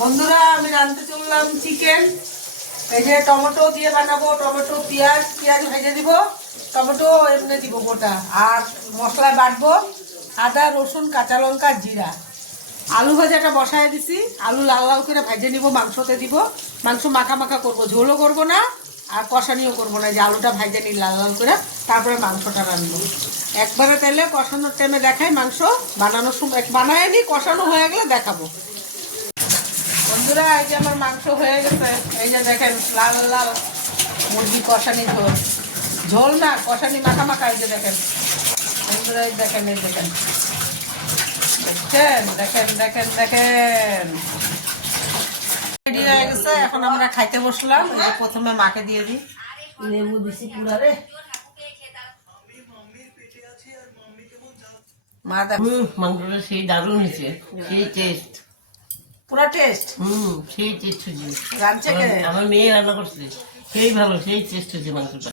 বন্ধুরা আমি রাঁধতে চললাম চিকেন। এই যে টমেটো দিয়ে বানাবো, টমেটো পেঁয়াজ ভেজে দিব, টমেটো এমনি দিব গোটা, আর মশলায় বাটবো আদা রসুন কাঁচা লঙ্কা জিরা। আলু ভাজাটা বসায় দিছি, আলু লাল লাল করে ভেজে নিব, মাংসতে দিব। মাংস মাখা মাখা করবো, ঝোলও করবো না আর কষানিও করবো না। যে আলুটা ভেজে নিই লাল লাল করে, তারপরে মাংসটা রাখবো। একবারে তেলে কষানোর টাইমে দেখাই, মাংস বানানোর সময় বানায় নি, কষানো হয়ে গেলে দেখাবো। বন্ধুরা এই যে আমার মাংস হয়ে গেছে, এই যে দেখেন লাল লাল মুরগি কষানি ঝোল, ঝোল না কষানি মাখা মাখা। এই যে দেখেন বন্ধুরা, এই দেখেন দেখছেন, দেখেন দেখেন দেখেন রেডি হয়ে গেছে। এখন আমরা খাইতে বসলাম। প্রথমে মাকে দিয়ে দিই, লেবু দিছি পুরারে। মা দেখো মাংসটা সেই দারুণ হয়েছে, সেই টেস্ট, পুরা টেস্ট। সেই টেস্ট হয়েছে। রাঁধছে কে? আমার মেয়ে রান্না করছে, সেই ভালো, সেই টেস্ট হয়েছে মাংসটা।